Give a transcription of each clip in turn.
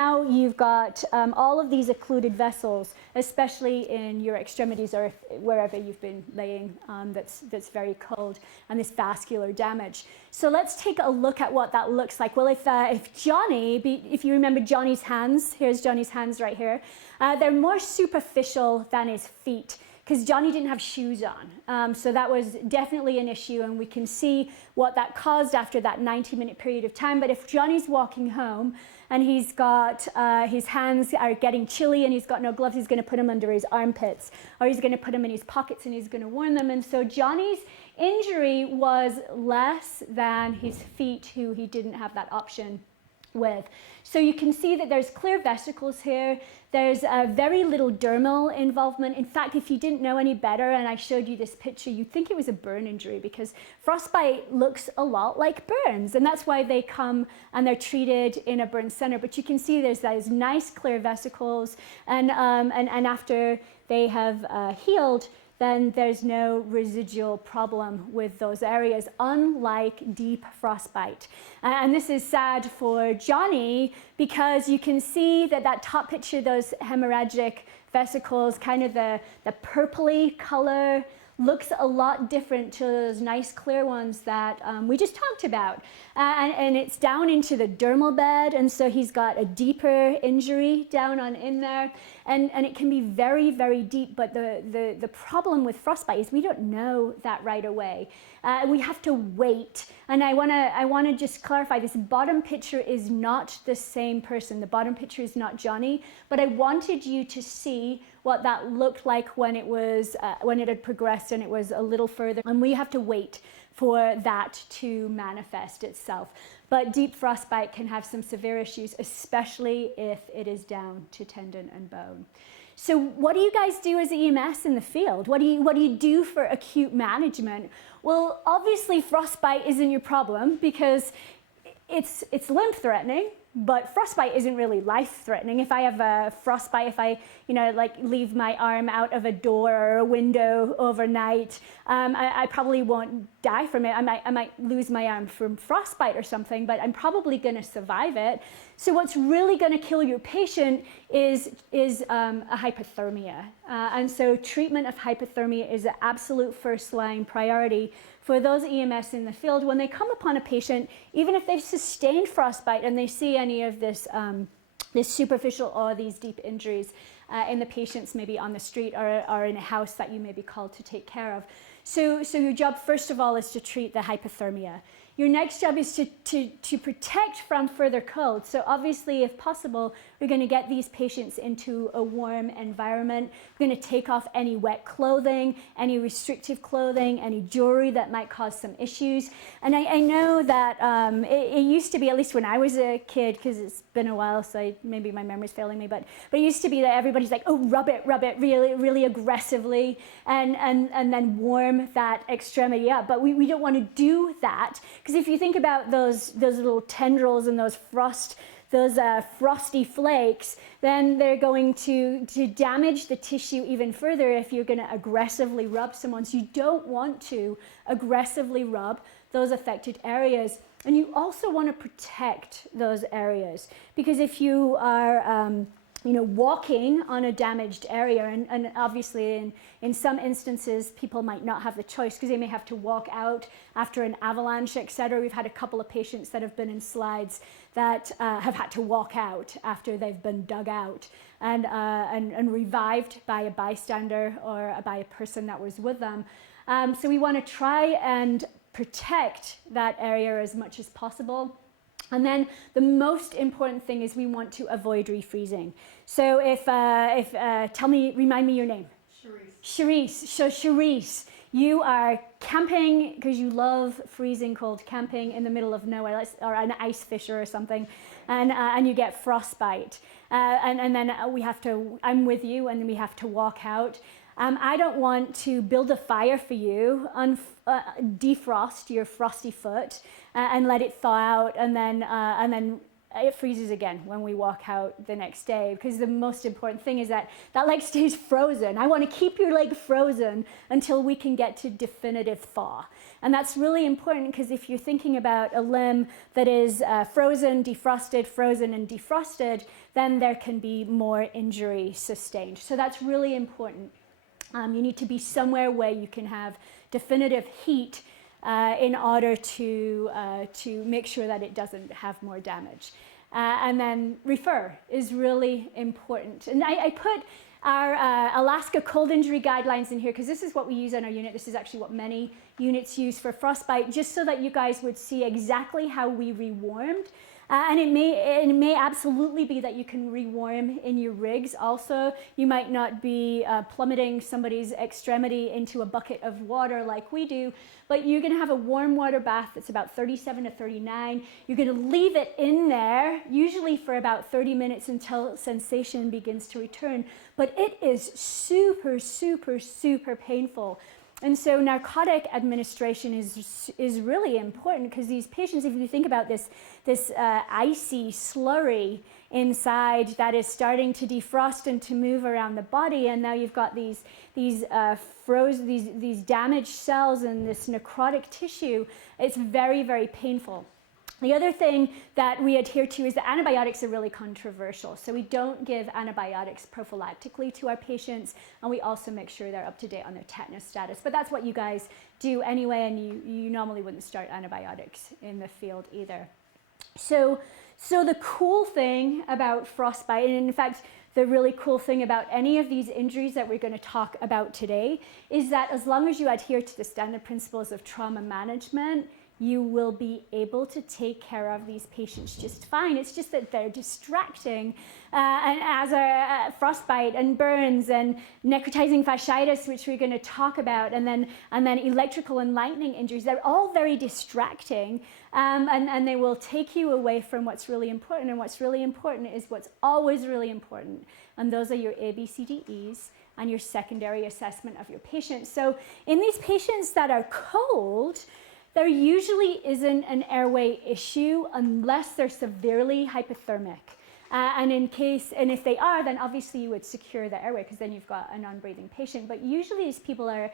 Now you've got all of these occluded vessels, especially in your extremities or wherever you've been laying that's very cold, and this vascular damage. So let's take a look at what that looks like. Well, if Johnny, if you remember Johnny's hands, here's Johnny's hands right here, they're more superficial than his feet, because Johnny didn't have shoes on. So that was definitely an issue, and we can see what that caused after that 90-minute period of time. But if Johnny's walking home and he's got, his hands are getting chilly and he's got no gloves, he's gonna put them under his armpits, or he's gonna put them in his pockets and he's gonna warm them. And so Johnny's injury was less than his feet, who he didn't have that option with. So you can see that there's clear vesicles here. There's very little dermal involvement. In fact, if you didn't know any better and I showed you this picture, you'd think it was a burn injury, because frostbite looks a lot like burns, and that's why they come and they're treated in a burn center. But you can see there's those nice clear vesicles, and after they have healed, then there's no residual problem with those areas, unlike deep frostbite. And this is sad for Johnny, because you can see that that top picture, those hemorrhagic vesicles, kind of the purpley color, looks a lot different to those nice clear ones that we just talked about. And it's down into the dermal bed, and so he's got a deeper injury down on in there. And it can be very, very deep, but the problem with frostbite is we don't know that right away. We have to wait. And I wanna just clarify, this bottom picture is not the same person. The bottom picture is not Johnny, but I wanted you to see what that looked like when it was, when it had progressed and it was a little further. And we have to wait for that to manifest itself. But deep frostbite can have some severe issues, especially if it is down to tendon and bone. So what do you guys do as EMS in the field? What do you do for acute management? Well, obviously frostbite isn't your problem, because it's limb-threatening, but frostbite isn't really life-threatening. If I have a frostbite, if I, like leave my arm out of a door or a window overnight, I probably won't die from it. I might lose my arm from frostbite or something, but I'm probably going to survive it. So what's really going to kill your patient is a hypothermia. And so treatment of hypothermia is an absolute first-line priority for those EMS in the field. When they come upon a patient, even if they've sustained frostbite and they see any of this, this superficial or these deep injuries in the patients, maybe on the street or in a house that you may be called to take care of. So your job, first of all, is to treat the hypothermia. Your next job is to protect from further cold. So obviously, if possible, we're going to get these patients into a warm environment. We're going to take off any wet clothing, any restrictive clothing, any jewelry that might cause some issues. And I know that it used to be, at least when I was a kid, because it's been a while, so maybe my memory's failing me, but it used to be that everybody's like, oh, rub it really, really aggressively, and then warm that extremity up. But we don't want to do that, because if you think about those little tendrils and those frosty flakes, then they're going to damage the tissue even further if you're going to aggressively rub someone. So you don't want to aggressively rub those affected areas. And you also want to protect those areas, because if you are walking on a damaged area, and obviously in some instances people might not have the choice, because they may have to walk out after an avalanche, etc. We've had a couple of patients that have been in slides that have had to walk out after they've been dug out and revived by a bystander or by a person that was with them. So we want to try and protect that area as much as possible. And then the most important thing is we want to avoid refreezing. So remind me your name. Charisse. So Charisse, you are camping because you love freezing cold, camping in the middle of nowhere, or an ice fisher or something, and you get frostbite. And then I'm with you, and we have to walk out. I don't want to build a fire for you, defrost your frosty foot, and let it thaw out, and then it freezes again when we walk out the next day, because the most important thing is that that leg stays frozen. I want to keep your leg frozen until we can get to definitive thaw. And that's really important, because if you're thinking about a limb that is frozen, and defrosted, then there can be more injury sustained. So that's really important. You need to be somewhere where you can have definitive heat in order to make sure that it doesn't have more damage. And then refer is really important. And I put our Alaska cold injury guidelines in here, because this is what we use on our unit. This is actually what many units use for frostbite, just so that you guys would see exactly how we rewarmed. And it may absolutely be that you can rewarm in your rigs also. You might not be plummeting somebody's extremity into a bucket of water like we do, but you're gonna have a warm water bath that's about 37 to 39. You're gonna leave it in there, usually for about 30 minutes until sensation begins to return. But it is super, super, super painful. And so narcotic administration is really important, because these patients, if you think about this icy slurry inside that is starting to defrost and to move around the body, and now you've got these damaged cells and this necrotic tissue, it's very, very painful. The other thing that we adhere to is that antibiotics are really controversial. So we don't give antibiotics prophylactically to our patients, and we also make sure they're up to date on their tetanus status. But that's what you guys do anyway, and you normally wouldn't start antibiotics in the field either. So the cool thing about frostbite, and in fact, the really cool thing about any of these injuries that we're going to talk about today, is that as long as you adhere to the standard principles of trauma management, you will be able to take care of these patients just fine. It's just that they're distracting. And as a frostbite and burns and necrotizing fasciitis, which we're going to talk about, and then electrical and lightning injuries, they're all very distracting, and they will take you away from what's really important. And what's really important is what's always really important, and those are your ABCDEs and your secondary assessment of your patient. So in these patients that are cold, there usually isn't an airway issue unless they're severely hypothermic. And if they are, then obviously you would secure the airway, because then you've got a non-breathing patient. But usually these people are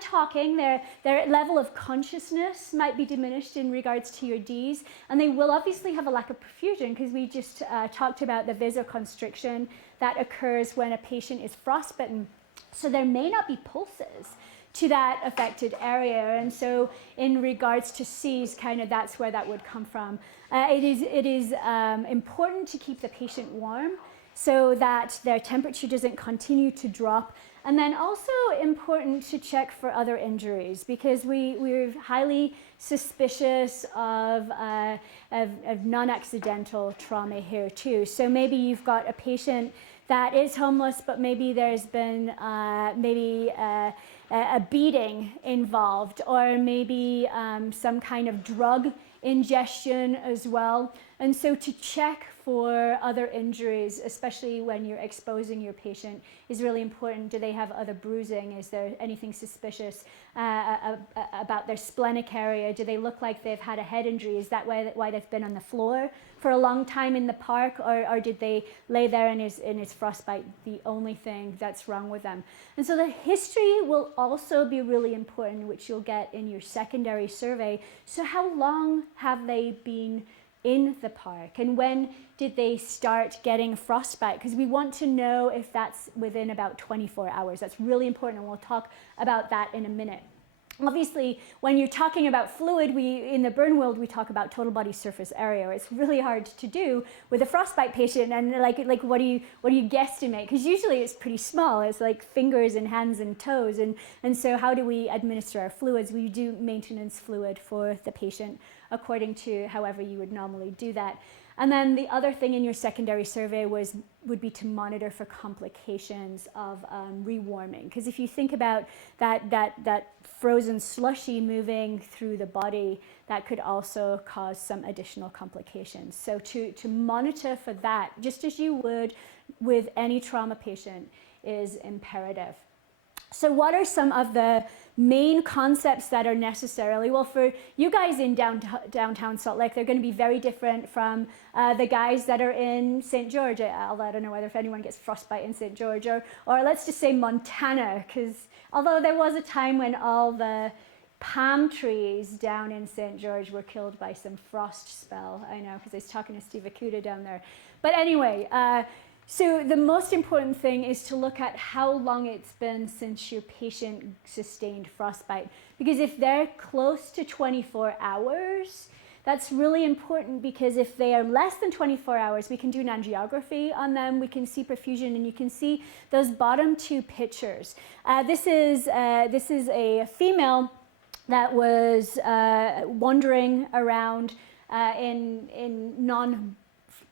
talking, their level of consciousness might be diminished in regards to your Ds, and they will obviously have a lack of perfusion, because we just talked about the vasoconstriction that occurs when a patient is frostbitten. So there may not be pulses to that affected area, and so in regards to Cs, kind of that's where that would come from. It is important to keep the patient warm so that their temperature doesn't continue to drop, and then also important to check for other injuries, because we're highly suspicious of non-accidental trauma here too. So maybe you've got a patient that is homeless, but maybe there's been a beating involved, or maybe some kind of drug ingestion as well. And so to check for other injuries, especially when you're exposing your patient, is really important. Do they have other bruising? Is there anything suspicious about their splenic area? Do they look like they've had a head injury? Is that why they've been on the floor for a long time in the park, or did they lay there and is frostbite the only thing that's wrong with them? And so the history will also be really important, which you'll get in your secondary survey. So how long have they been in the park, and when did they start getting frostbite? Because we want to know if that's within about 24 hours. That's really important, and we'll talk about that in a minute. Obviously, when you're talking about fluid, in the burn world, we talk about total body surface area. It's really hard to do with a frostbite patient, and like what do you guesstimate? Because usually it's pretty small. It's like fingers and hands and toes, and so how do we administer our fluids? We do maintenance fluid for the patient according to however you would normally do that. And then the other thing in your secondary survey would be to monitor for complications of rewarming. Because if you think about that frozen slushy moving through the body, that could also cause some additional complications. So to monitor for that, just as you would with any trauma patient, is imperative. So what are some of the main concepts that are necessarily, well, for you guys in downtown Salt Lake, they're going to be very different from the guys that are in St. George. I don't know whether if anyone gets frostbite in St. George, or let's just say Montana, because although there was a time when all the palm trees down in St. George were killed by some frost spell. I know, because I was talking to Steve ACUTE down there. But anyway, so the most important thing is to look at how long it's been since your patient sustained frostbite. Because if they're close to 24 hours, that's really important, because if they are less than 24 hours, we can do an angiography on them, we can see perfusion, and you can see those bottom two pictures. This is a female that was wandering around in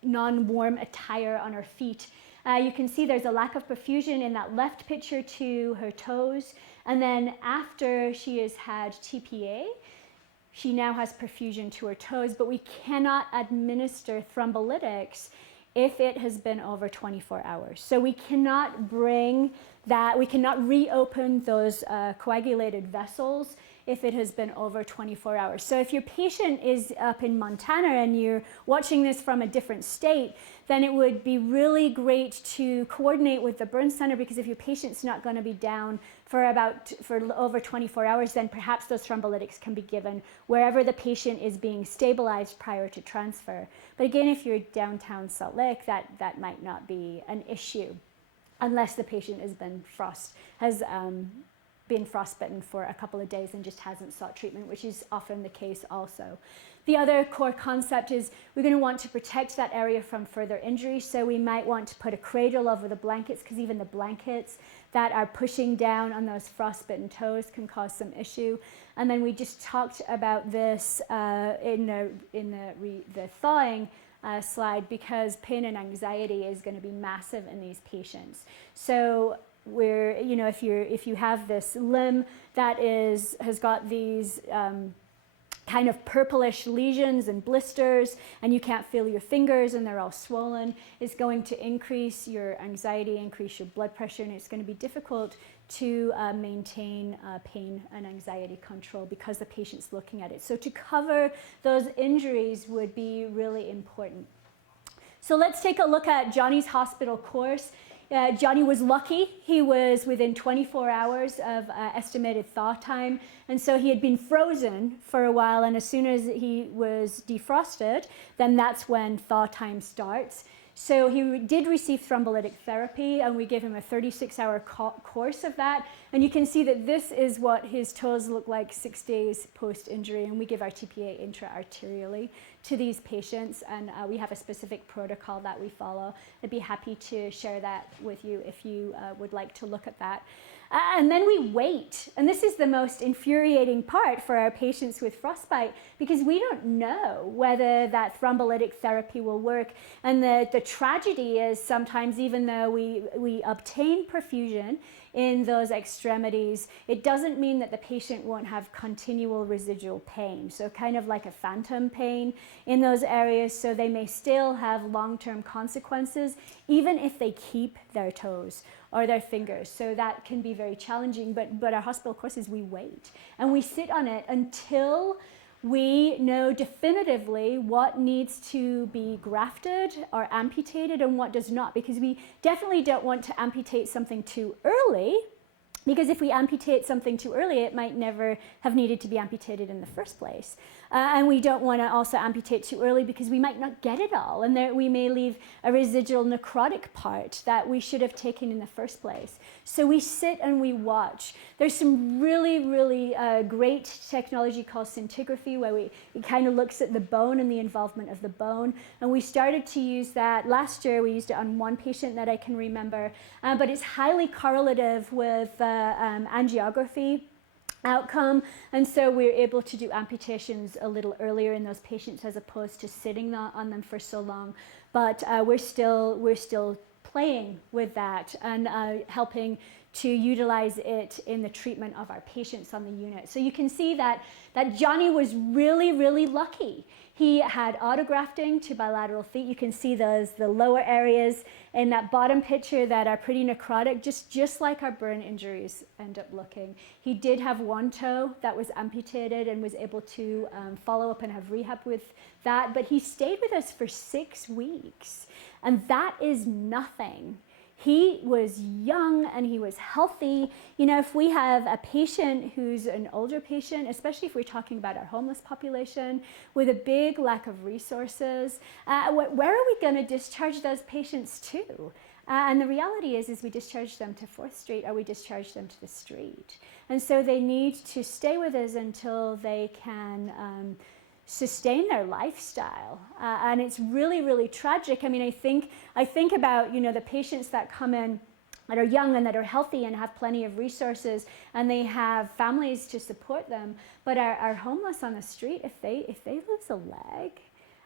non-warm attire on her feet. You can see there's a lack of perfusion in that left picture to her toes, and then after she has had TPA, she now has perfusion to her toes, but we cannot administer thrombolytics if it has been over 24 hours. So we cannot bring that, we cannot reopen those coagulated vessels if it has been over 24 hours. So if your patient is up in Montana and you're watching this from a different state, then it would be really great to coordinate with the burn center, because if your patient's not going to be down for over 24 hours, then perhaps those thrombolytics can be given wherever the patient is being stabilized prior to transfer. But again, if you're downtown Salt Lake, that might not be an issue unless the patient has been frostbitten for a couple of days and just hasn't sought treatment, which is often the case also. The other core concept is we're going to want to protect that area from further injury, so we might want to put a cradle over the blankets, because even the blankets that are pushing down on those frostbitten toes can cause some issue. And then we just talked about this in the thawing slide, because pain and anxiety is going to be massive in these patients. So where, you know, if you have this limb that has got these kind of purplish lesions and blisters, and you can't feel your fingers and they're all swollen, it's going to increase your anxiety, increase your blood pressure, and it's going to be difficult to maintain pain and anxiety control because the patient's looking at it. So to cover those injuries would be really important. So let's take a look at Johnny's hospital course. Johnny was lucky. He was within 24 hours of estimated thaw time, and so he had been frozen for a while, and as soon as he was defrosted, then that's when thaw time starts. So he did receive thrombolytic therapy, and we gave him a 36-hour course of that. And you can see that this is what his toes look like 6 days post-injury, and we give our TPA intra-arterially to these patients, and we have a specific protocol that we follow. I'd be happy to share that with you if you would like to look at that. And then we wait, and this is the most infuriating part for our patients with frostbite, because we don't know whether that thrombolytic therapy will work. And the tragedy is sometimes, even though we obtain perfusion in those extremities, it doesn't mean that the patient won't have continual residual pain. So kind of like a phantom pain in those areas, so they may still have long-term consequences, even if they keep their toes or their fingers. So that can be very challenging, but our hospital courses, we wait. And we sit on it until we know definitively what needs to be grafted or amputated and what does not, because we definitely don't want to amputate something too early, because if we amputate something too early, it might never have needed to be amputated in the first place. And we don't want to also amputate too early, because we might not get it all, and there, we may leave a residual necrotic part that we should have taken in the first place. So we sit and we watch. There's some really, really great technology called scintigraphy, where it kind of looks at the bone and the involvement of the bone. And we started to use that last year. We used it on one patient that I can remember, but it's highly correlative with angiography outcome, and so we're able to do amputations a little earlier in those patients as opposed to sitting on them for so long. But we're still playing with that and helping to utilize it in the treatment of our patients on the unit. So you can see that Johnny was really, really lucky. He had autografting to bilateral feet. You can see the lower areas in that bottom picture that are pretty necrotic, just like our burn injuries end up looking. He did have one toe that was amputated and was able to follow up and have rehab with that, but he stayed with us for 6 weeks, and that is nothing. He was young and he was healthy. You know, if we have a patient who's an older patient, especially if we're talking about our homeless population, with a big lack of resources, where are we going to discharge those patients to? And the reality is we discharge them to 4th Street or we discharge them to the street. And so they need to stay with us until they can sustain their lifestyle, and it's really, really tragic. I mean, I think about, you know, the patients that come in that are young and that are healthy and have plenty of resources, and they have families to support them, but are homeless on the street. If they lose a leg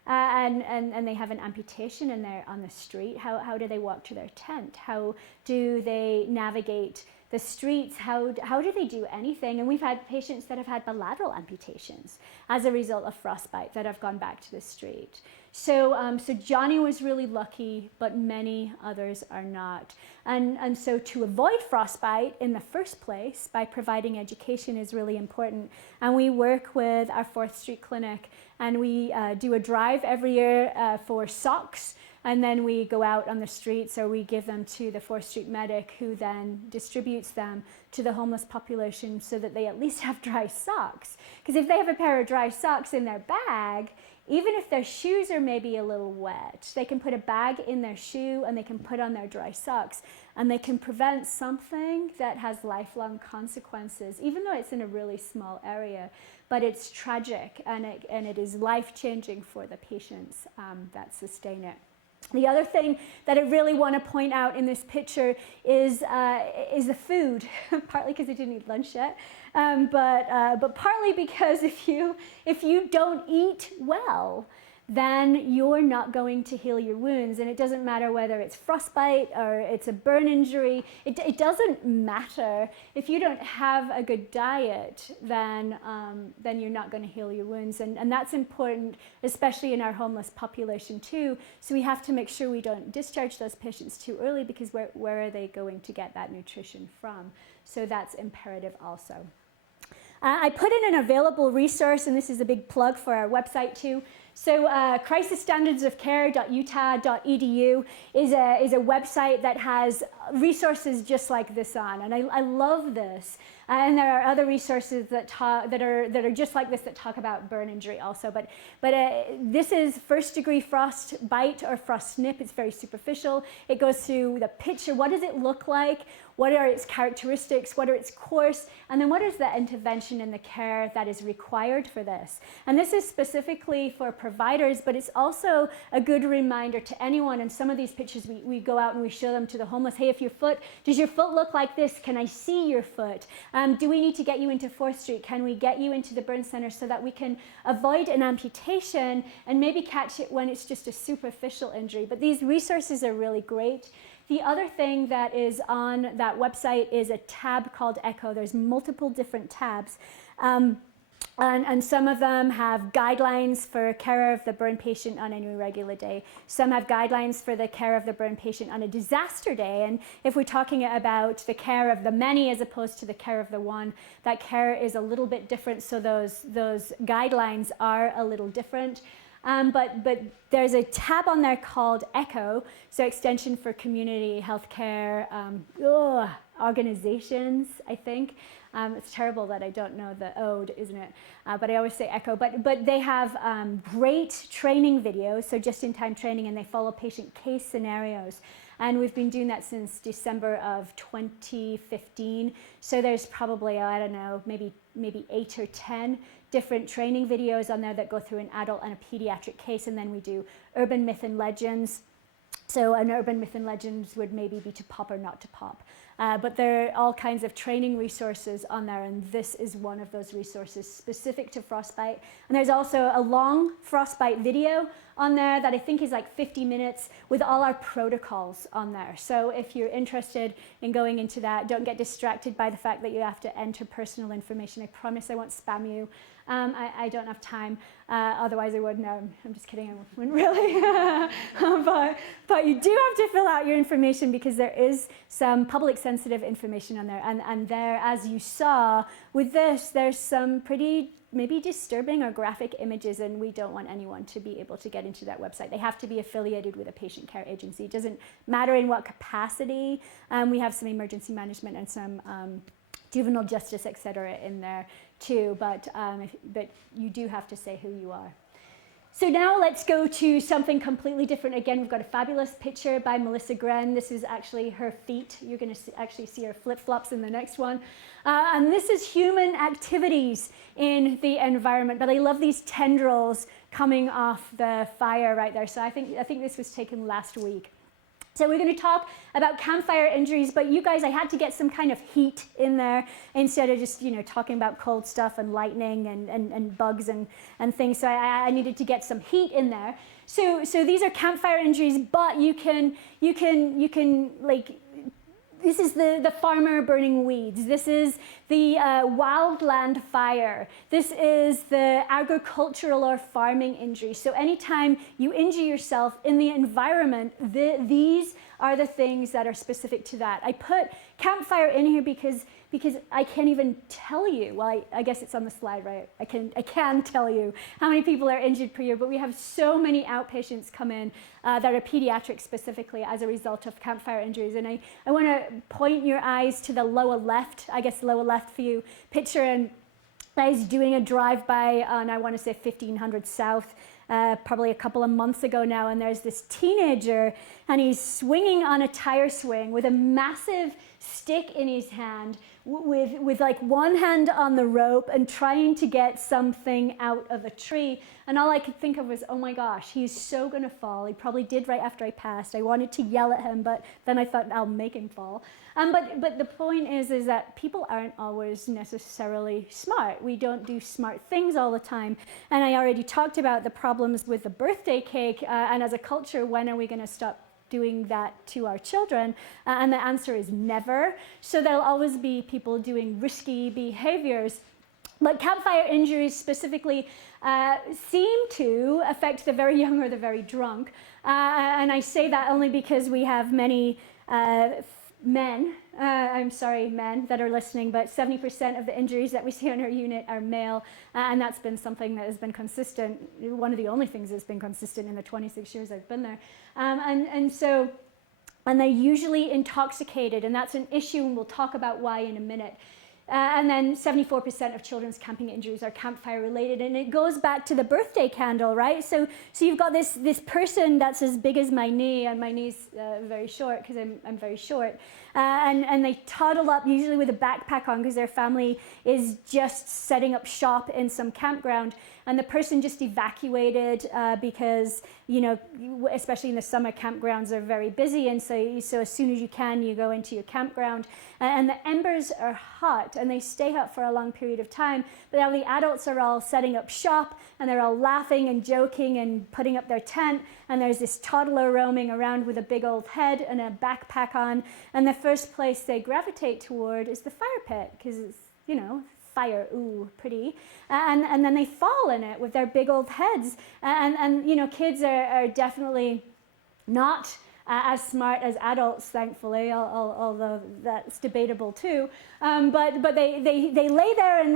and they have an amputation and they're on the street, how do they walk to their tent? How do they navigate the streets? How do they do anything? And we've had patients that have had bilateral amputations as a result of frostbite that have gone back to the street. So Johnny was really lucky, but many others are not. And so to avoid frostbite in the first place by providing education is really important. And we work with our 4th Street Clinic, and we do a drive every year for socks. And then we go out on the streets, or we give them to the 4th Street medic, who then distributes them to the homeless population so that they at least have dry socks. Because if they have a pair of dry socks in their bag, even if their shoes are maybe a little wet, they can put a bag in their shoe and they can put on their dry socks, and they can prevent something that has lifelong consequences, even though it's in a really small area. But it's tragic, and it is life-changing for the patients that sustain it. The other thing that I really want to point out in this picture is the food, partly because I didn't eat lunch yet, but partly because if you don't eat well, then you're not going to heal your wounds. And it doesn't matter whether it's frostbite or it's a burn injury. It doesn't matter. If you don't have a good diet, then you're not going to heal your wounds. And that's important, especially in our homeless population too. So we have to make sure we don't discharge those patients too early, because where are they going to get that nutrition from? So that's imperative also. I put in an available resource, and this is a big plug for our website too. So crisisstandardsofcare.utah.edu is a website that has resources just like this on, and I love this. And there are other resources that are just like this that talk about burn injury also. But this is 1st-degree frostbite or frost snip. It's very superficial. It goes through the picture. What does it look like? What are its characteristics? What are its course? And then what is the intervention and the care that is required for this? And this is specifically for providers, but it's also a good reminder to anyone. In some of these pictures, we go out and we show them to the homeless. Hey, does your foot look like this? Can I see your foot? Do we need to get you into 4th Street? Can we get you into the burn center so that we can avoid an amputation and maybe catch it when it's just a superficial injury? But these resources are really great. The other thing that is on that website is a tab called ECHO. There's multiple different tabs. And some of them have guidelines for care of the burn patient on any regular day. Some have guidelines for the care of the burn patient on a disaster day. And if we're talking about the care of the many as opposed to the care of the one, that care is a little bit different. So those guidelines are a little different. But there's a tab on there called ECHO, so Extension for Community Healthcare Organizations, I think. It's terrible that I don't know the ode, isn't it? But I always say ECHO. But they have great training videos, so just-in-time training, and they follow patient case scenarios. And we've been doing that since December of 2015. So there's probably, I don't know, maybe 8 or 10 different training videos on there that go through an adult and a pediatric case. And then we do urban myth and legends. So an urban myth and legends would maybe be to pop or not to pop. But there are all kinds of training resources on there, and this is one of those resources specific to frostbite. And there's also a long frostbite video on there that I think is like 50 minutes with all our protocols on there. So if you're interested in going into that, don't get distracted by the fact that you have to enter personal information. I promise I won't spam you. I don't have time, otherwise I would. No, I'm just kidding, I wouldn't really. but you do have to fill out your information because there is some public sensitive information on there. And there, as you saw with this, there's some pretty maybe disturbing or graphic images, and we don't want anyone to be able to get into that website. They have to be affiliated with a patient care agency. It doesn't matter in what capacity. We have some emergency management and some juvenile justice, etc., in there too, but you do have to say who you are. So now let's go to something completely different. Again, we've got a fabulous picture by Melissa Gren. This is actually her feet. You're going to actually see her flip-flops in the next one. And this is human activities in the environment. But I love these tendrils coming off the fire right there. So I think this was taken last week. So we're going to talk about campfire injuries, but you guys, I had to get some kind of heat in there instead of just, talking about cold stuff and lightning and bugs and things. So I needed to get some heat in there. So these are campfire injuries, but you can like, this is the farmer burning weeds. This is the wildland fire. This is the agricultural or farming injury. So anytime you injure yourself in the environment, these are the things that are specific to that. I put campfire in here because I can't even tell you. Well, I guess it's on the slide, right? I can tell you how many people are injured per year, but we have so many outpatients come in that are pediatric specifically as a result of campfire injuries. And I want to point your eyes to the lower left, I guess lower left view picture, and guys doing a drive-by on, I want to say 1500 South, probably a couple of months ago now, and there's this teenager, and he's swinging on a tire swing with a massive stick in his hand, with like one hand on the rope and trying to get something out of a tree. And all I could think of was, oh my gosh, he's so gonna fall. He probably did right after I passed. I wanted to yell at him, but then I thought I'll make him fall. But the point is that people aren't always necessarily smart. We don't do smart things all the time. And I already talked about the problems with the birthday cake, and as a culture, when are we gonna stop doing that to our children? And the answer is never. So there'll always be people doing risky behaviors. But campfire injuries specifically seem to affect the very young or the very drunk. And I say that only because we have many men that are listening, but 70% of the injuries that we see on our unit are male, and that's been something that has been consistent, one of the only things that's been consistent in the 26 years I've been there. And they're usually intoxicated, and that's an issue, and we'll talk about why in a minute. And then 74% of children's camping injuries are campfire related, and it goes back to the birthday candle, right? So you've got this person that's as big as my knee, and my knee's very short because I'm very short, and they toddle up usually with a backpack on because their family is just setting up shop in some campground, and the person just evacuated because, especially in the summer, campgrounds are very busy, and so as soon as you can, you go into your campground, and the embers are hot, and they stay hot for a long period of time, but now the adults are all setting up shop, and they're all laughing and joking and putting up their tent, and there's this toddler roaming around with a big old head and a backpack on, and the first place they gravitate toward is the fire pit, because it's, fire, ooh, pretty, and then they fall in it with their big old heads, and kids are definitely not as smart as adults, thankfully, although that's debatable too. But they lay there, and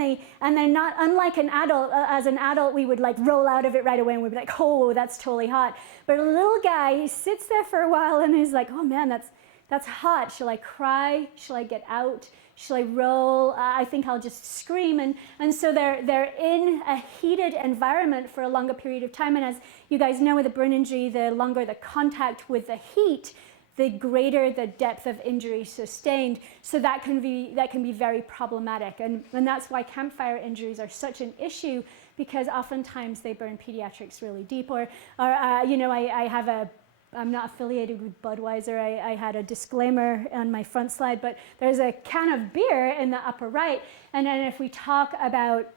they're not, unlike an adult. As an adult, we would like roll out of it right away, and we'd be like, oh, that's totally hot. But a little guy, he sits there for a while, and he's like, oh man, that's hot. Shall I cry? Shall I get out? Shall I roll? I think I'll just scream. And so they're in a heated environment for a longer period of time. And as you guys know, with a burn injury, the longer the contact with the heat, the greater the depth of injury sustained. So that can be very problematic. And that's why campfire injuries are such an issue, because oftentimes they burn pediatrics really deep. I have a I'm not affiliated with Budweiser. I had a disclaimer on my front slide, but there's a can of beer in the upper right. And then if we talk about,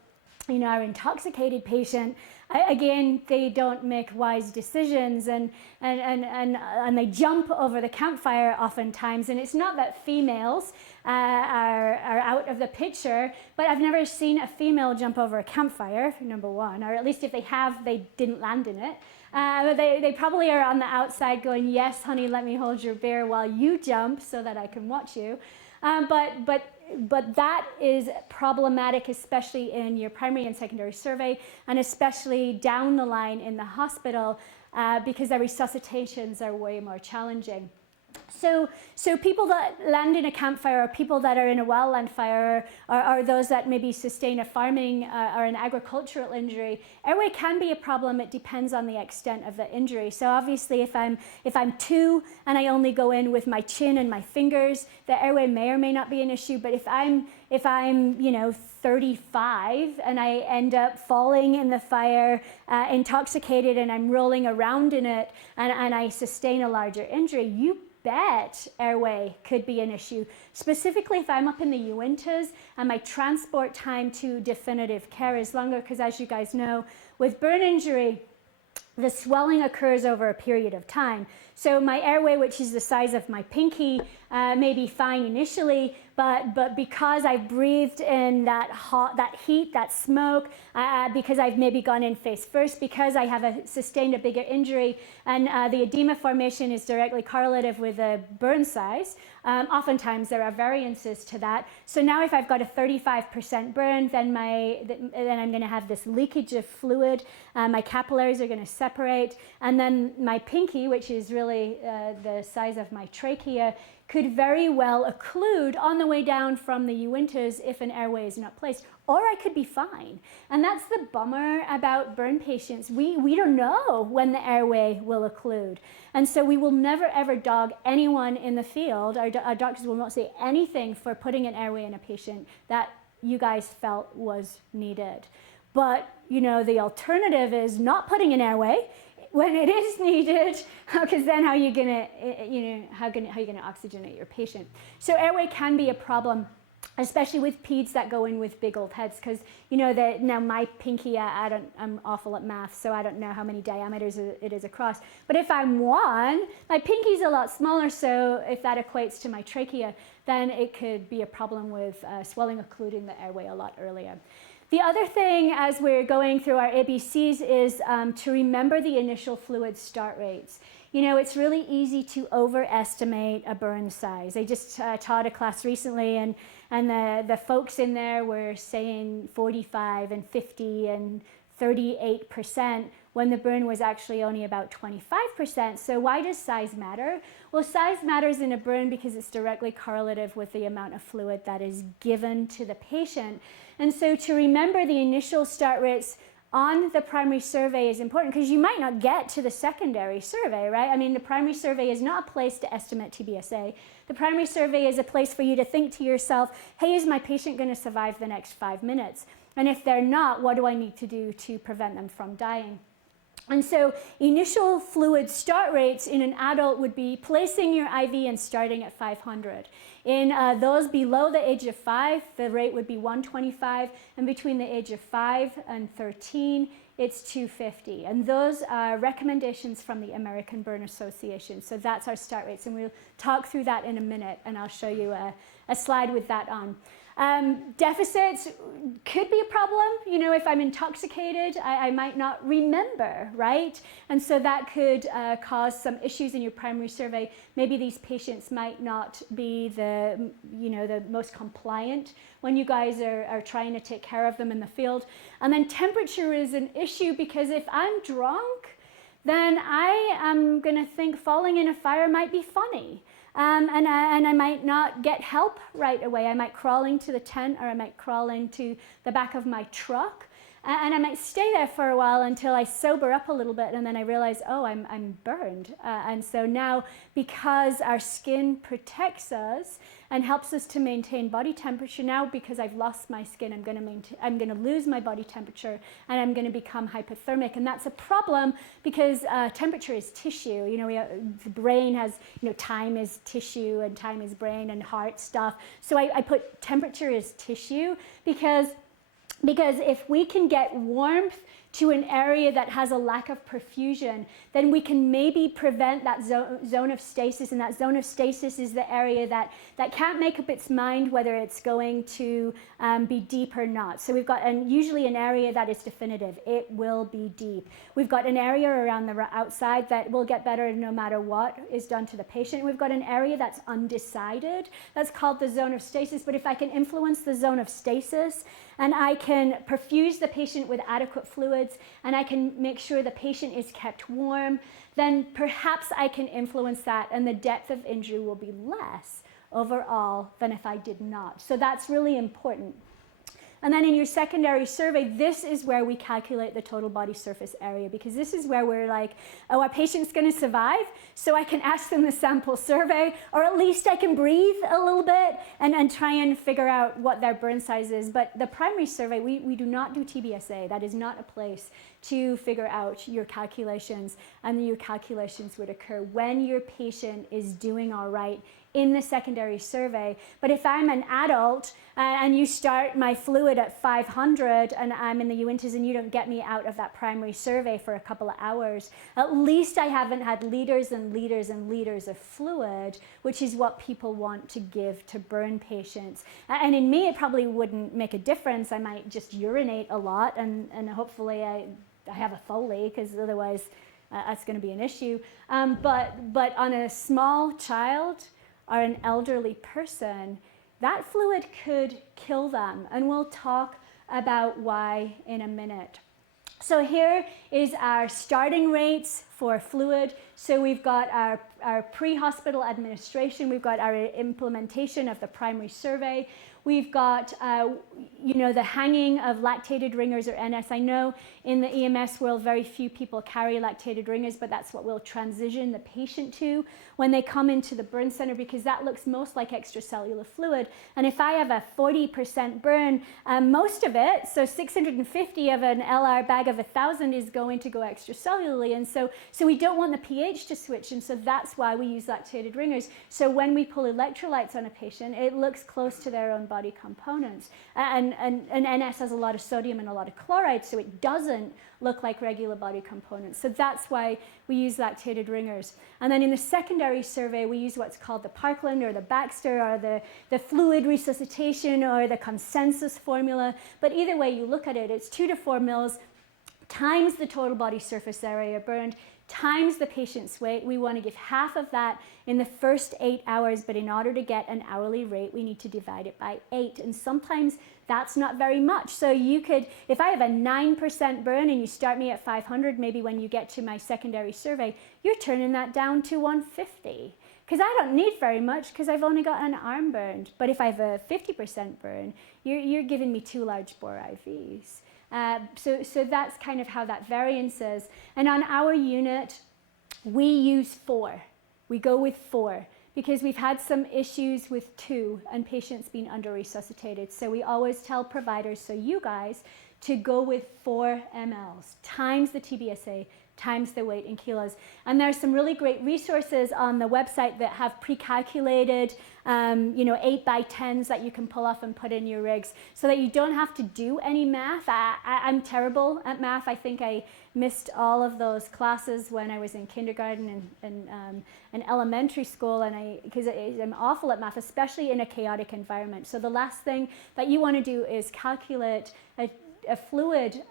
our intoxicated patient, again, they don't make wise decisions and they jump over the campfire oftentimes. And it's not that females are out of the picture, but I've never seen a female jump over a campfire, number one, or at least if they have, they didn't land in it. They probably are on the outside going, yes, honey, let me hold your beer while you jump so that I can watch you. But that is problematic, especially in your primary and secondary survey, and especially down the line in the hospital, because the resuscitations are way more challenging. So people that land in a campfire, or people that are in a wildland fire, or those that maybe sustain a farming or an agricultural injury, airway can be a problem. It depends on the extent of the injury. So obviously, if I'm 2 and I only go in with my chin and my fingers, the airway may or may not be an issue. But if I'm 35 and I end up falling in the fire, intoxicated, and I'm rolling around in it, and I sustain a larger injury, you bet airway could be an issue. Specifically if I'm up in the Uintas and my transport time to definitive care is longer, because as you guys know, with burn injury, the swelling occurs over a period of time. So my airway, which is the size of my pinky, may be fine initially, but because I've breathed in that heat, that smoke, because I've maybe gone in face first, because I have sustained a bigger injury, and the edema formation is directly correlative with the burn size. Oftentimes there are variances to that. So now if I've got a 35% burn, then I'm going to have this leakage of fluid. My capillaries are going to separate, and then my pinky, which is really the size of my trachea, could very well occlude on the way down from the Uintas if an airway is not placed, or I could be fine. And that's the bummer about burn patients. We don't know when the airway will occlude. And so we will never ever dog anyone in the field. Our doctors will not say anything for putting an airway in a patient that you guys felt was needed. But, the alternative is not putting an airway when it is needed, because then how are you gonna oxygenate your patient? So airway can be a problem, especially with peds that go in with big old heads, because now my pinky, I'm awful at math, so I don't know how many diameters it is across. But if I'm 1, my pinky's a lot smaller, so if that equates to my trachea, then it could be a problem with swelling occluding the airway a lot earlier. The other thing as we're going through our ABCs is to remember the initial fluid start rates. It's really easy to overestimate a burn size. I just taught a class recently, and the folks in there were saying 45 and 50 and 38% when the burn was actually only about 25%. So why does size matter? Well, size matters in a burn because it's directly correlative with the amount of fluid that is given to the patient. And so to remember the initial start rates on the primary survey is important, because you might not get to the secondary survey, right? I mean, the primary survey is not a place to estimate TBSA. The primary survey is a place for you to think to yourself, hey, is my patient going to survive the next 5 minutes? And if they're not, what do I need to do to prevent them from dying? And so initial fluid start rates in an adult would be placing your IV and starting at 500. In those below the age of 5, the rate would be 125, and between the age of 5 and 13, it's 250. And those are recommendations from the American Burn Association. So that's our start rates, and we'll talk through that in a minute, and I'll show you a slide with that on. Deficits could be a problem. If I'm intoxicated, I might not remember, right? And so that could cause some issues in your primary survey. Maybe these patients might not be the most compliant when you guys are trying to take care of them in the field. And then temperature is an issue, because if I'm drunk, then I am going to think falling in a fire might be funny. And I might not get help right away. I might crawl into the tent, or I might crawl into the back of my truck. And I might stay there for a while until I sober up a little bit, and then I realize, oh, I'm burned. And so now, because our skin protects us and helps us to maintain body temperature, now because I've lost my skin, I'm going to lose my body temperature, and I'm going to become hypothermic. And that's a problem because temperature is tissue. You know, the brain has, you know, time is tissue and time is brain and heart stuff. So I put temperature as tissue because if we can get warmth to an area that has a lack of perfusion, then we can maybe prevent that zone of stasis. And that zone of stasis is the area that can't make up its mind whether it's going to be deep or not. So we've got usually an area that is definitive. It will be deep. We've got an area around the outside that will get better no matter what is done to the patient. We've got an area that's undecided. That's called the zone of stasis. But if I can influence the zone of stasis, and I can perfuse the patient with adequate fluids, and I can make sure the patient is kept warm, then perhaps I can influence that, and the depth of injury will be less overall than if I did not. So that's really important. And then in your secondary survey, this is where we calculate the total body surface area, because this is where we're like, oh, our patient's going to survive, so I can ask them the sample survey, or at least I can breathe a little bit and try and figure out what their burn size is. But the primary survey, we do not do TBSA. That is not a place to figure out your calculations, and your calculations would occur when your patient is doing all right in the secondary survey. But if I'm an adult and you start my fluid at 500 and I'm in the Uintas and you don't get me out of that primary survey for a couple of hours, at least I haven't had liters and liters and liters of fluid, which is what people want to give to burn patients. And in me, it probably wouldn't make a difference. I might just urinate a lot, and hopefully I have a Foley, because otherwise that's going to be an issue. But on a small child or an elderly person, that fluid could kill them. And we'll talk about why in a minute. So here is our starting rates for fluid. So we've got our pre-hospital administration. We've got our implementation of the primary survey. We've got, the hanging of lactated ringers or NS. I know in the EMS world, very few people carry lactated ringers, but that's what we'll transition the patient to when they come into the burn center, because that looks most like extracellular fluid. And if I have a 40% burn, most of it, so 650 of an LR bag of 1,000 is going to go extracellularly. And so we don't want the pH to switch. And so that's why we use lactated ringers. So when we pull electrolytes on a patient, it looks close to their own body components. And NS has a lot of sodium and a lot of chloride, so it doesn't look like regular body components. So that's why we use lactated ringers. And then in the secondary survey, we use what's called the Parkland or the Baxter or the fluid resuscitation or the consensus formula. But either way you look at it, it's 2 to 4 mils times the total body surface area burned times the patient's weight. We want to give half of that in the first 8 hours, but in order to get an hourly rate, we need to divide it by 8. And sometimes that's not very much. So you could, if I have a 9% burn and you start me at 500, maybe when you get to my secondary survey, you're turning that down to 150. Because I don't need very much because I've only got an arm burned. But if I have a 50% burn, you're giving me 2 large bore IVs. So that's kind of how that variance is. And on our unit, we use 4. We go with 4 because we've had some issues with 2 and patients being under resuscitated. So we always tell providers, so you guys, to go with 4 mLs times the TBSA times the weight in kilos. And there's some really great resources on the website that have pre-calculated 8x10s that you can pull off and put in your rigs so that you don't have to do any math. I'm terrible at math. I think I missed all of those classes when I was in kindergarten and elementary school, because I'm awful at math, especially in a chaotic environment. So the last thing that you want to do is calculate a fluid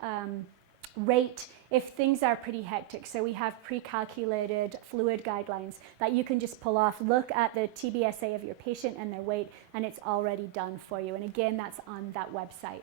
rate if things are pretty hectic. So we have pre-calculated fluid guidelines that you can just pull off. Look at the TBSA of your patient and their weight, and it's already done for you. And again, that's on that website.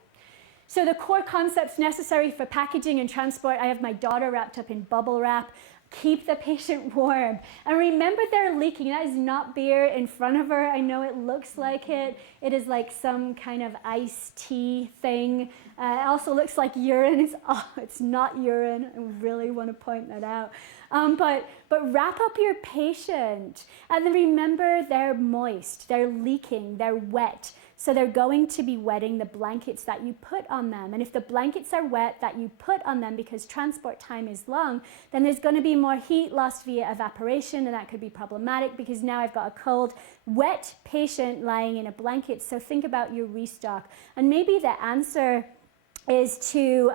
So the core concepts necessary for packaging and transport, I have my daughter wrapped up in bubble wrap. Keep the patient warm. And remember they're leaking. That is not beer in front of her. I know it looks like it. It is like some kind of iced tea thing. It also looks like urine. It's not urine. I really want to point that out. But wrap up your patient. And then remember they're moist, they're leaking, they're wet. So they're going to be wetting the blankets that you put on them. And if the blankets are wet that you put on them because transport time is long, then there's going to be more heat lost via evaporation, and that could be problematic because now I've got a cold, wet patient lying in a blanket. So think about your restock. And maybe the answer is to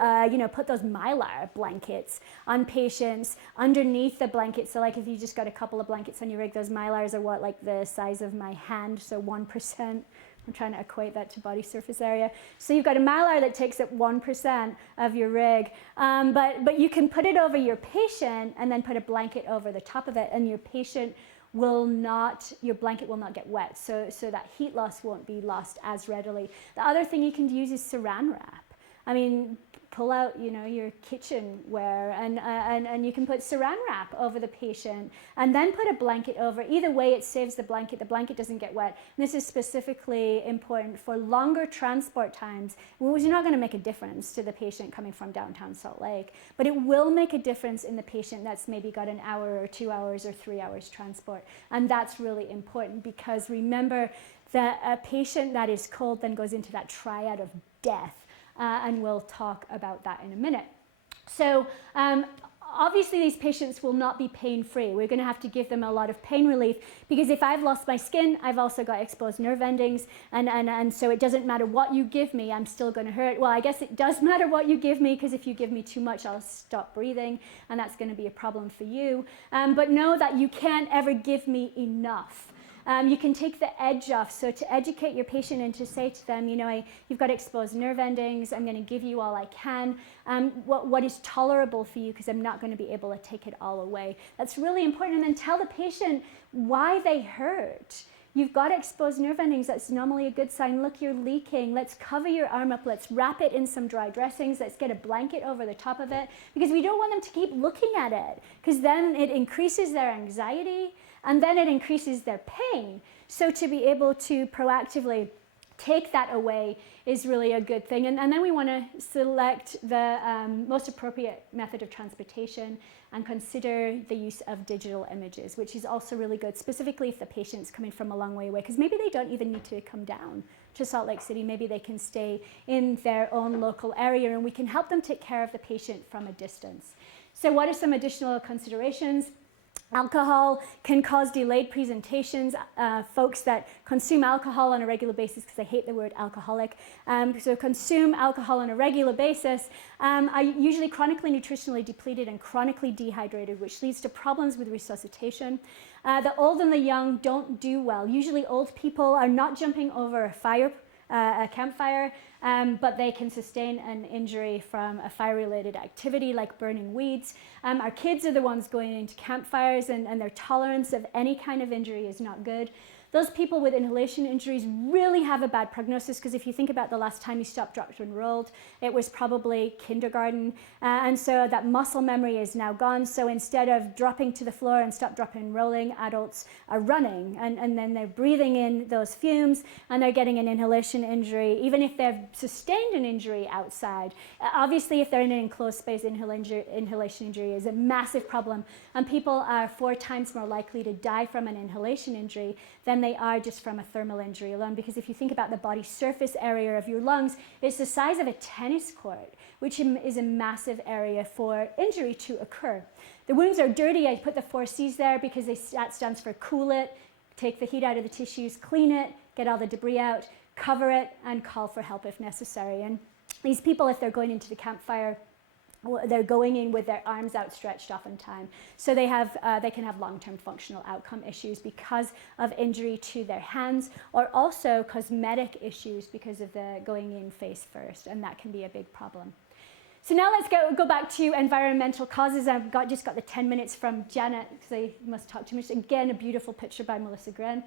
put those Mylar blankets on patients underneath the blanket. So like if you just got a couple of blankets on your rig, those Mylars are what, like the size of my hand, so 1%. I'm trying to equate that to body surface area. So you've got a Mylar that takes up 1% of your rig, but you can put it over your patient and then put a blanket over the top of it, and your blanket will not get wet, so that heat loss won't be lost as readily. The other thing you can use is saran wrap. I mean, pull out, your kitchenware and you can put saran wrap over the patient and then put a blanket over. Either way, it saves the blanket doesn't get wet. And this is specifically important for longer transport times, which is not going to make a difference to the patient coming from downtown Salt Lake, but it will make a difference in the patient that's maybe got an hour or 2 hours or 3 hours transport. And that's really important because remember that a patient that is cold then goes into that triad of death. And we'll talk about that in a minute. So obviously these patients will not be pain-free. We're going to have to give them a lot of pain relief because if I've lost my skin, I've also got exposed nerve endings, and so it doesn't matter what you give me, I'm still going to hurt. Well, I guess it does matter what you give me, because if you give me too much, I'll stop breathing, and that's going to be a problem for you. But know that you can't ever give me enough. You can take the edge off. So to educate your patient and to say to them, you've got exposed nerve endings, I'm going to give you all I can. What is tolerable for you, because I'm not going to be able to take it all away. That's really important. And then tell the patient why they hurt. You've got exposed nerve endings. That's normally a good sign. Look, you're leaking. Let's cover your arm up. Let's wrap it in some dry dressings. Let's get a blanket over the top of it, because we don't want them to keep looking at it, because then it increases their anxiety and then it increases their pain. So to be able to proactively take that away is really a good thing. And then we want to select the most appropriate method of transportation and consider the use of digital images, which is also really good, specifically if the patient's coming from a long way away, because maybe they don't even need to come down to Salt Lake City. Maybe they can stay in their own local area, and we can help them take care of the patient from a distance. So what are some additional considerations? Alcohol can cause delayed presentations. Folks that consume alcohol on a regular basis, because I hate the word alcoholic, so consume alcohol on a regular basis, are usually chronically nutritionally depleted and chronically dehydrated, which leads to problems with resuscitation. The old and the young don't do well. Usually old people are not jumping over a campfire, but they can sustain an injury from a fire-related activity like burning weeds. Our kids are the ones going into campfires, and their tolerance of any kind of injury is not good. Those people with inhalation injuries really have a bad prognosis, because if you think about the last time you stopped, dropped, and rolled, it was probably kindergarten. And so that muscle memory is now gone. So instead of dropping to the floor and stop, dropping, and rolling, adults are running. And then they're breathing in those fumes, and they're getting an inhalation injury, even if they've sustained an injury outside. Obviously, if they're in an enclosed space, inhalation injury is a massive problem. And people are 4 times more likely to die from an inhalation injury than they are just from a thermal injury alone. Because if you think about the body surface area of your lungs, it's the size of a tennis court, which is a massive area for injury to occur. The wounds are dirty. I put the 4 C's there because that stands for cool it, take the heat out of the tissues, clean it, get all the debris out, cover it, and call for help if necessary. And these people, if they're going into the campfire, they're going in with their arms outstretched oftentimes. So they can have long-term functional outcome issues because of injury to their hands, or also cosmetic issues because of the going in face first, and that can be a big problem. So now let's go back to environmental causes. I've just got the 10 minutes from Janet, because I must talk too much. Again, a beautiful picture by Melissa Gren.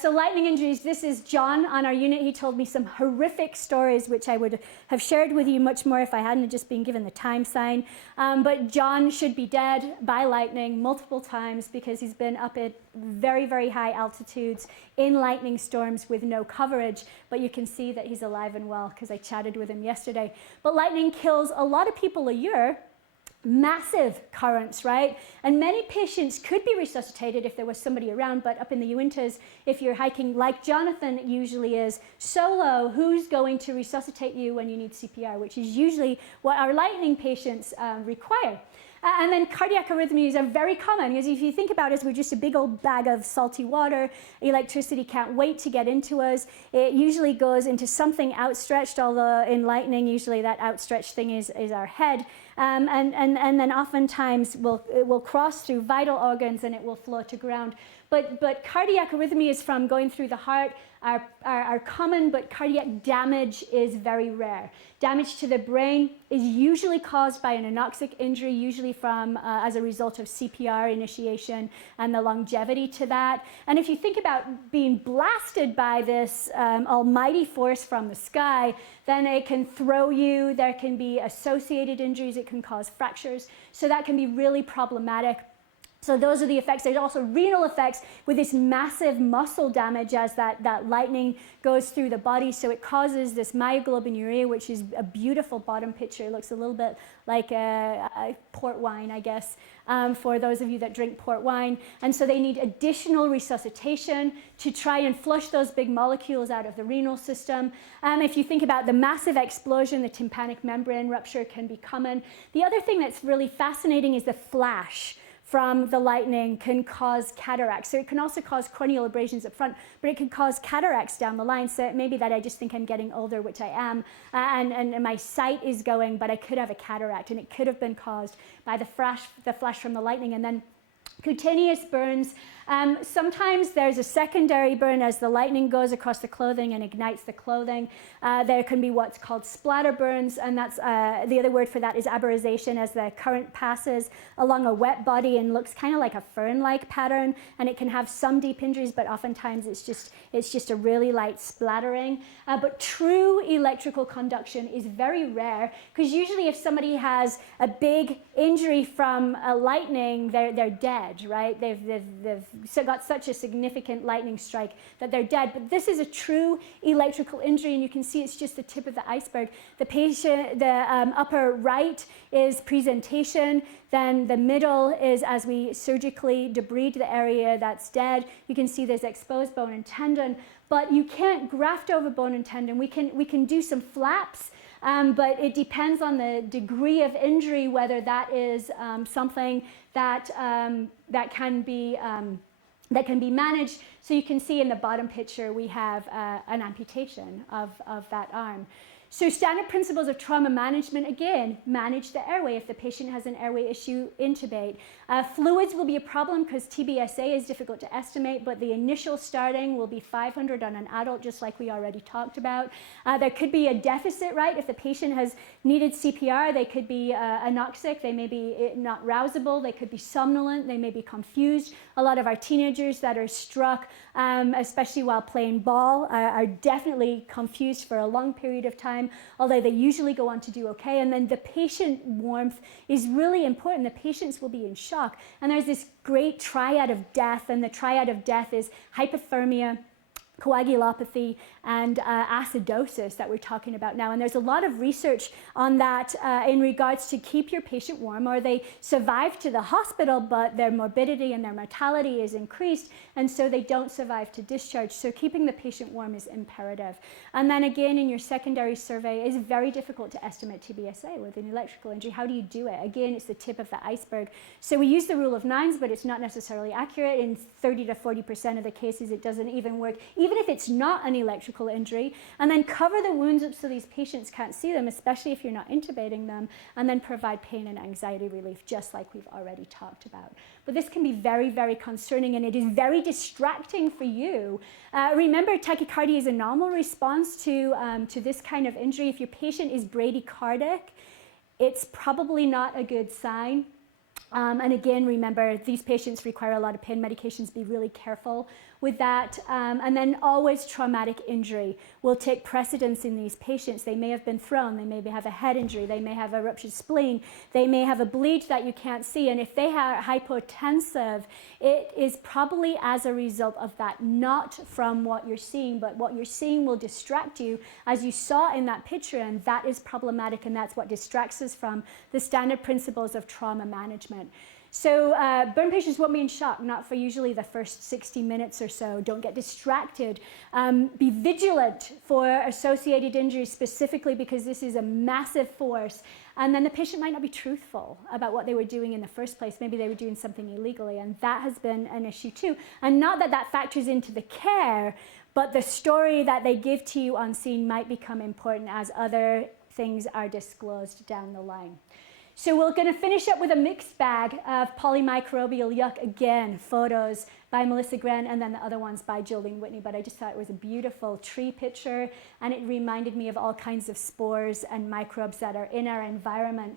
So lightning injuries, this is John on our unit. He told me some horrific stories, which I would have shared with you much more if I hadn't just been given the time sign. But John should be dead by lightning multiple times because he's been up at very, very high altitudes in lightning storms with no coverage. But you can see that he's alive and well because I chatted with him yesterday. But lightning kills a lot of people a year. Massive currents, right? And many patients could be resuscitated if there was somebody around, but up in the Uintas, if you're hiking like Jonathan usually is, solo, who's going to resuscitate you when you need CPR, which is usually what our lightning patients require. And then cardiac arrhythmias are very common, because if you think about us, we're just a big old bag of salty water. Electricity can't wait to get into us. It usually goes into something outstretched, although in lightning, usually that outstretched thing is our head. And then oftentimes it will cross through vital organs and it will flow to ground. But cardiac arrhythmias from going through the heart are common, but cardiac damage is very rare. Damage to the brain is usually caused by an anoxic injury, usually from as a result of CPR initiation and the longevity to that. And if you think about being blasted by this almighty force from the sky, then it can throw you. There can be associated injuries. It can cause fractures. So that can be really problematic. So those are the effects. There's also renal effects with this massive muscle damage as that lightning goes through the body. So it causes this myoglobinuria, which is a beautiful bottom picture. It looks a little bit like a port wine, I guess, for those of you that drink port wine. And so they need additional resuscitation to try and flush those big molecules out of the renal system. If you think about the massive explosion, the tympanic membrane rupture can be common. The other thing that's really fascinating is the flash from the lightning can cause cataracts. So it can also cause corneal abrasions up front, but it can cause cataracts down the line. So maybe that I just think I'm getting older, which I am, and my sight is going, but I could have a cataract, and it could have been caused by the flash from the lightning. And then cutaneous burns. Sometimes there's a secondary burn as the lightning goes across the clothing and ignites the clothing. There can be what's called splatter burns, and that's the other word for that is aberration, as the current passes along a wet body and looks kind of like a fern-like pattern, and it can have some deep injuries, but oftentimes it's just a really light splattering. But true electrical conduction is very rare, because usually if somebody has a big injury from a lightning, they're dead, right? They've got such a significant lightning strike that they're dead. But this is a true electrical injury, and you can see it's just the tip of the iceberg. The upper right is presentation. Then the middle is as we surgically debride the area that's dead. You can see there's exposed bone and tendon, but you can't graft over bone and tendon. We can do some flaps, but it depends on the degree of injury whether that is something that can be managed. So you can see in the bottom picture we have an amputation of that arm. So standard principles of trauma management, again, manage the airway. If the patient has an airway issue, intubate. Fluids will be a problem because TBSA is difficult to estimate, but the initial starting will be 500 on an adult, just like we already talked about. There could be a deficit, right? If the patient has needed CPR, they could be anoxic, they may be not rousable, they could be somnolent, they may be confused. A lot of our teenagers that are struck, especially while playing ball, are definitely confused for a long period of time, although they usually go on to do okay. And then the patient warmth is really important. The patients will be in shock. And there's this great triad of death, and the triad of death is hypothermia, coagulopathy, and acidosis that we're talking about now. And there's a lot of research on that in regards to keep your patient warm, or they survive to the hospital, but their morbidity and their mortality is increased, and so they don't survive to discharge. So keeping the patient warm is imperative. And then again, in your secondary survey, it's very difficult to estimate TBSA with an electrical injury. How do you do it? Again, it's the tip of the iceberg. So we use the rule of nines, but it's not necessarily accurate. In 30 to 40% of the cases, it doesn't even work, even if it's not an electrical injury. And then cover the wounds up so these patients can't see them, especially if you're not intubating them, and then provide pain and anxiety relief, just like we've already talked about. But this can be very, very concerning, and it is very distracting for you. Remember, tachycardia is a normal response to this kind of injury. If your patient is bradycardic, it's probably not a good sign. And again, remember, these patients require a lot of pain medications. Be really careful with that. And then always traumatic injury will take precedence in these patients. They may have been thrown. They may have a head injury. They may have a ruptured spleen. They may have a bleed that you can't see. And if they are hypotensive, it is probably as a result of that, not from what you're seeing. But what you're seeing will distract you, as you saw in that picture. And that is problematic. And that's what distracts us from the standard principles of trauma management. So burn patients won't be in shock, not for usually the first 60 minutes or so. Don't get distracted. Be vigilant for associated injuries, specifically because this is a massive force. And then the patient might not be truthful about what they were doing in the first place. Maybe they were doing something illegally, and that has been an issue too. And not that that factors into the care, but the story that they give to you on scene might become important as other things are disclosed down the line. So we're going to finish up with a mixed bag of polymicrobial yuck. Again, photos by Melissa Gren, and then the other ones by Jolene Whitney. But I just thought it was a beautiful tree picture, and it reminded me of all kinds of spores and microbes that are in our environment.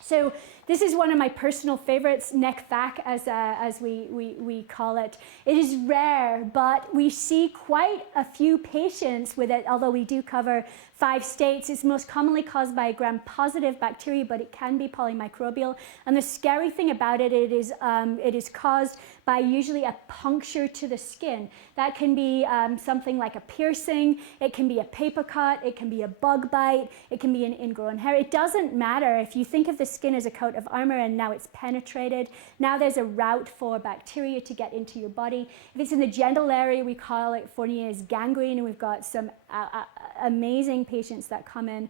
So this is one of my personal favorites, neck vac, as we call it. It is rare, but we see quite a few patients with it, although we do cover 5 states. It's most commonly caused by a gram-positive bacteria, but it can be polymicrobial. And the scary thing about it, it is caused by usually a puncture to the skin. That can be something like a piercing, it can be a paper cut, it can be a bug bite, it can be an ingrown hair. It doesn't matter. If you think of the skin as a coat of armor and now it's penetrated, now there's a route for bacteria to get into your body. If it's in the genital area, we call it Fournier's gangrene, and we've got some amazing patients that come in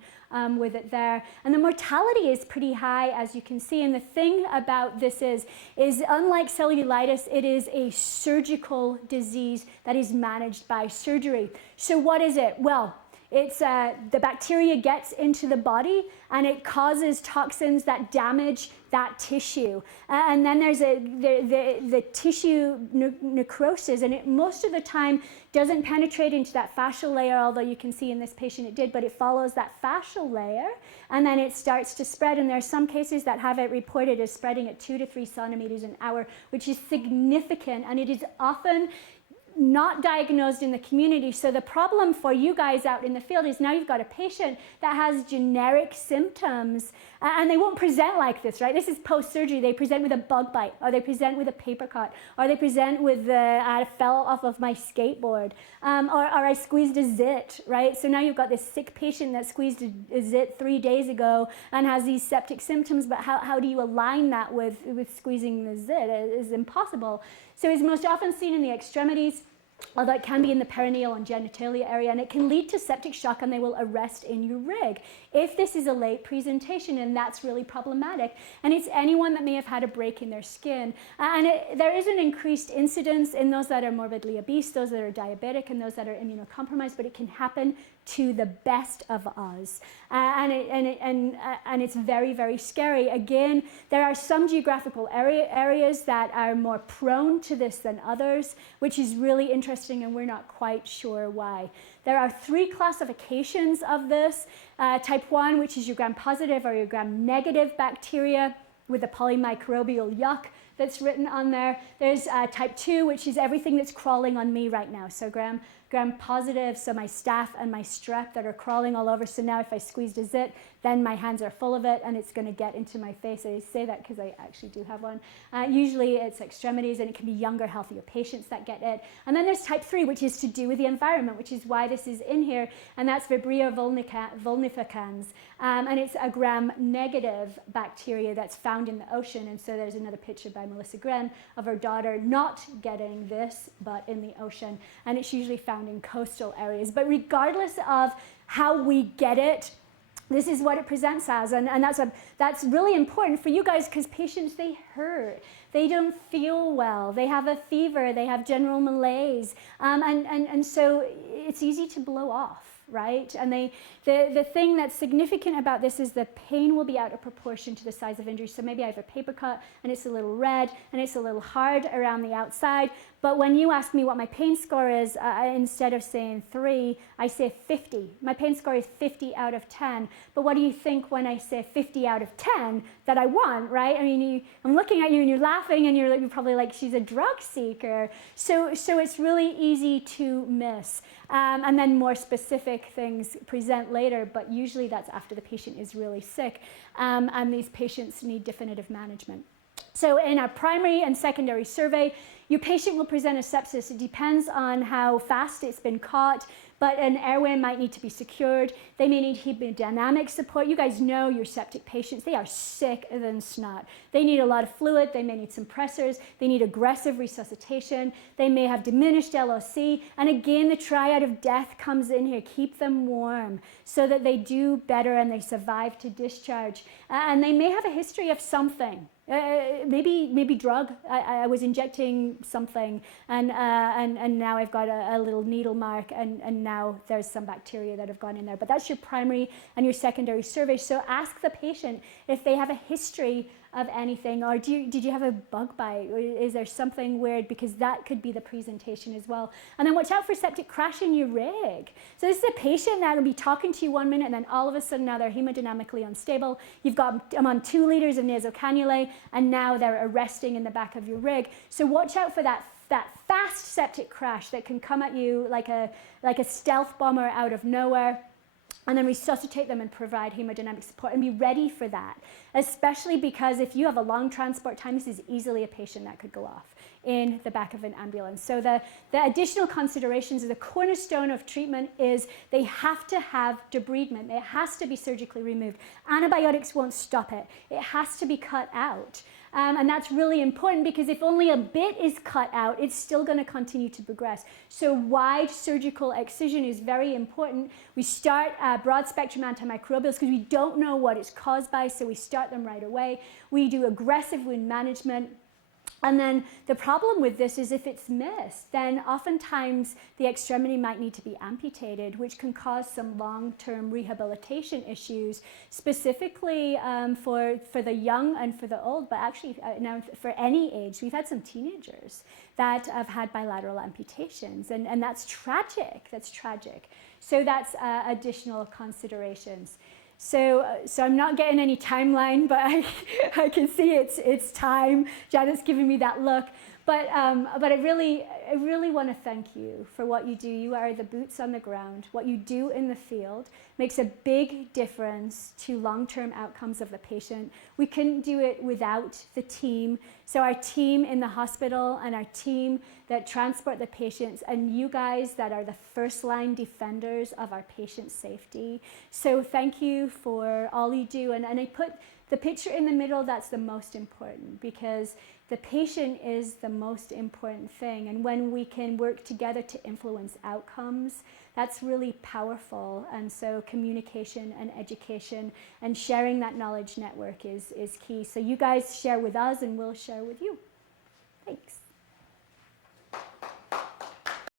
with it there. And the mortality is pretty high, as you can see. And the thing about this is unlike cellulitis, it is a surgical disease that is managed by surgery. So what is it? Well, it's the bacteria gets into the body and it causes toxins that damage that tissue. And then there's the tissue necrosis, and it most of the time doesn't penetrate into that fascial layer, although you can see in this patient it did, but it follows that fascial layer and then it starts to spread. And there are some cases that have it reported as spreading at 2 to 3 centimeters an hour, which is significant, and it is often not diagnosed in the community. So the problem for you guys out in the field is now you've got a patient that has generic symptoms, and they won't present like this, right? This is post-surgery. They present with a bug bite, or they present with a paper cut, or they present with I fell off of my skateboard, or I squeezed a zit, right? So now you've got this sick patient that squeezed a zit 3 days ago and has these septic symptoms, but how do you align that with squeezing the zit? It is impossible. So it's most often seen in the extremities, although it can be in the perineal and genitalia area, and it can lead to septic shock, and they will arrest in your rig if this is a late presentation, and that's really problematic. And it's anyone that may have had a break in their skin. And there is an increased incidence in those that are morbidly obese, those that are diabetic, and those that are immunocompromised, but it can happen to the best of us. And it's very, very scary. Again, there are some geographical areas that are more prone to this than others, which is really interesting, and we're not quite sure why. There are 3 classifications of this. Type 1, which is your gram-positive or your gram-negative bacteria with the polymicrobial yuck that's written on there. There's type 2, which is everything that's crawling on me right now. So gram-positive, so my staph and my strep that are crawling all over. So now if I squeezed a zit, then my hands are full of it and it's going to get into my face. I say that because I actually do have one. Usually it's extremities, and it can be younger, healthier patients that get it. And then there's type 3, which is to do with the environment, which is why this is in here, and that's Vibrio vulnificans. And it's a gram-negative bacteria that's found in the ocean. And so there's another picture by Melissa Gren of her daughter not getting this, but in the ocean. And it's usually found in coastal areas. But regardless of how we get it, this is what it presents as, and that's really important for you guys, because patients, they hurt, they don't feel well, they have a fever, they have general malaise, and so it's easy to blow off, right? And the thing that's significant about this is the pain will be out of proportion to the size of injury. So maybe I have a paper cut and it's a little red and it's a little hard around the outside, But when you ask me what my pain score is, instead of saying 3, I say 50. My pain score is 50 out of 10. But what do you think when I say 50 out of 10 that I want, right? I mean, I'm looking at you and you're laughing and you're probably like, she's a drug seeker. So it's really easy to miss. And then more specific things present later, but usually that's after the patient is really sick. And these patients need definitive management. So in a primary and secondary survey, your patient will present a sepsis. It depends on how fast it's been caught, but an airway might need to be secured. They may need hemodynamic support. You guys know your septic patients, they are sick than snot. They need a lot of fluid. They may need some pressors. They need aggressive resuscitation. They may have diminished LOC. And again, the triad of death comes in here. Keep them warm so that they do better and they survive to discharge. And they may have a history of something. Maybe drug. I was injecting something, and now I've got a little needle mark, and now there's some bacteria that have gone in there. But that's your primary and your secondary survey. So ask the patient if they have a history of anything, or did you have a bug bite, or is there something weird, because that could be the presentation as well. And then watch out for septic crash in your rig. So this is a patient that will be talking to you 1 minute, and then all of a sudden now they're hemodynamically unstable. You've got them on 2 liters of nasal cannulae, and now they're arresting in the back of your rig. So watch out for that fast septic crash that can come at you like a stealth bomber out of nowhere. And then resuscitate them and provide hemodynamic support, and be ready for that, especially because if you have a long transport time, this is easily a patient that could go off in the back of an ambulance. So the additional considerations of the cornerstone of treatment is they have to have debridement. It has to be surgically removed. Antibiotics won't stop it. It has to be cut out. And that's really important, because if only a bit is cut out, it's still going to continue to progress. So wide surgical excision is very important. We start broad spectrum antimicrobials because we don't know what it's caused by, so we start them right away. We do aggressive wound management. And then the problem with this is if it's missed, then oftentimes the extremity might need to be amputated, which can cause some long-term rehabilitation issues, specifically for the young and for the old, but actually now for any age. We've had some teenagers that have had bilateral amputations, and that's tragic. That's tragic. So that's additional considerations. So I'm not getting any timeline, but I can see it's time. Janet's giving me that look. But I really want to thank you for what you do. You are the boots on the ground. What you do in the field makes a big difference to long-term outcomes of the patient. We couldn't do it without the team. So our team in the hospital and our team that transport the patients, and you guys that are the first-line defenders of our patient safety. So thank you for all you do. And I put the picture in the middle. That's the most important, because the patient is the most important thing. And when we can work together to influence outcomes, that's really powerful. And so communication and education and sharing that knowledge network is key. So you guys share with us and we'll share with you. Thanks.